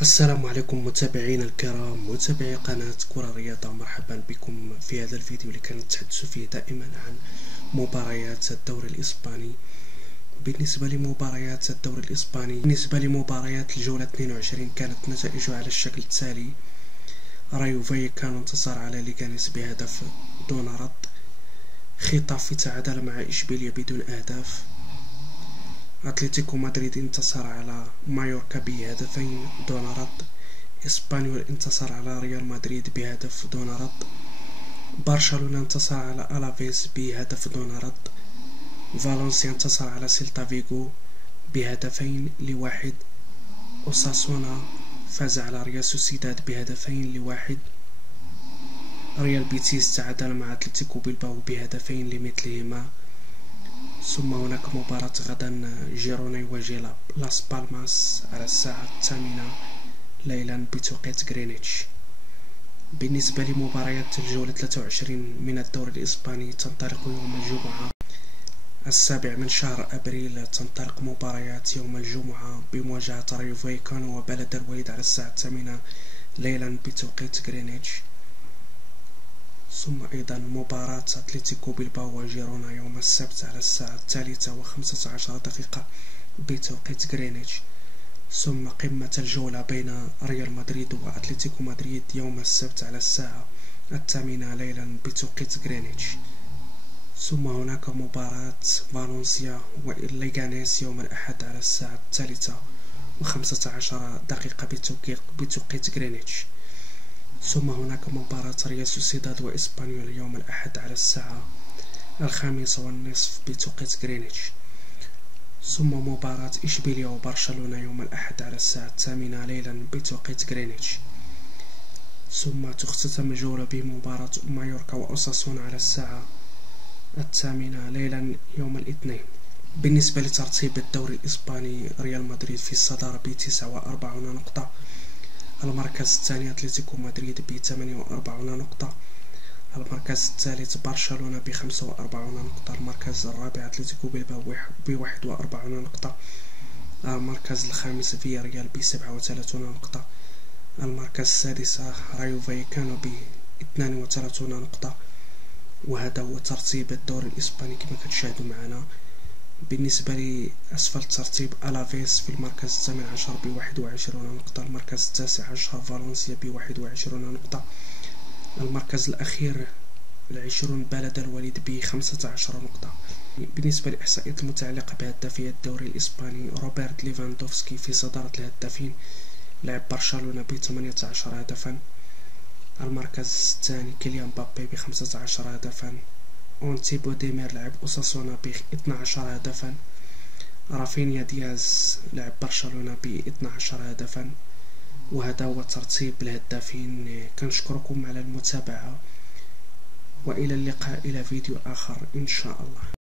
السلام عليكم متابعينا الكرام، متابعي قناة كرة رياضة. مرحبا بكم في هذا الفيديو اللي كنتحدث فيه دائما عن مباريات الدوري الإسباني. بالنسبة لمباريات الجولة 22 كانت نتائجها على الشكل التالي: رايو فايكانو انتصر على ليغانيس بهدف دون رد، خطاف تعادل مع إشبيلية بدون أهداف، أتلتيكو مدريد انتصر على مايوركا بهدفين دون رد، إسبانيول انتصر على ريال مدريد بهدف دون رد، برشلونة انتصر على ألافيز بهدف دون رد، فالنسيا انتصر على سيلتا فيغو بهدفين لواحد، أوساسونا فاز على ريال سوسيداد بهدفين لواحد، ريال بيتيس تعادل مع أتلتيكو بلباو بهدفين لمثلهما. ثم هناك مباراة غدا، جيرونا يواجه لاس بالماس على الساعة 8 ليلا بتوقيت غرينتش. بالنسبة لمباريات الجولة 23 من الدوري الإسباني تنطلق يوم الجمعة 7 من شهر أبريل. تنطلق مباريات يوم الجمعة بمواجهة رايو فايكانو وبلد الوليد على الساعة 8 ليلا بتوقيت غرينتش. ثم أيضا مباراة أتلتيكو بلباو وجيرونا يوم السبت على الساعة 3:15 بتوقيت غرينتش. ثم قمة الجولة بين ريال مدريد وأتلتيكو مدريد يوم السبت على الساعة 8 ليلا بتوقيت غرينتش. ثم هناك مباراة فالنسيا وليغانيس يوم الأحد على الساعة 3:15 بتوقيت غرينتش. ثم هناك مباراة ريال سوسيداد وإسبانيول يوم الأحد على الساعة 5:30 بتوقيت غرينتش. ثم مباراة إشبيلية وبرشلونة يوم الأحد على الساعة 8 ليلا بتوقيت غرينتش. ثم تختتم الجولة بمباراة مايوركا وأوساسونا على الساعة 8 ليلا يوم الاثنين. بالنسبة لترتيب الدوري الإسباني، ريال مدريد في الصدارة ب49 نقطة، المركز الثاني أتلتيكو مدريد ب48 نقطة، المركز الثالث برشلونة ب45 نقطة، المركز الرابع أتلتيكو بلباو ب41 نقطة، المركز الخامس فياريال ب37 نقطة، المركز السادس رايو فايكانو ب32 نقطة. وهذا هو ترتيب الدوري الإسباني كما كتشاهدوا معنا. بالنسبة لأسفل الترتيب، ألافيس في المركز 18 ب21 نقطة، المركز 19 فالنسيا ب21 نقطة، المركز الأخير 20 بلد الوليد ب15 نقطة. بالنسبة للإحصائيات المتعلقة بهدافي الدوري الإسباني، روبرت ليفاندوفسكي في صدارة الهدافين، لعب برشلونة ب18 هدفا، المركز الثاني كيليان مبابي ب15 هدفا، أونتيبو ديمير لعب أوساسونا ب12 هدفا، رافينيا دياز لعب برشلونة ب12 هدفا. وهذا هو ترتيب الهدافين. كنشكركم على المتابعة، وإلى اللقاء إلى فيديو آخر إن شاء الله.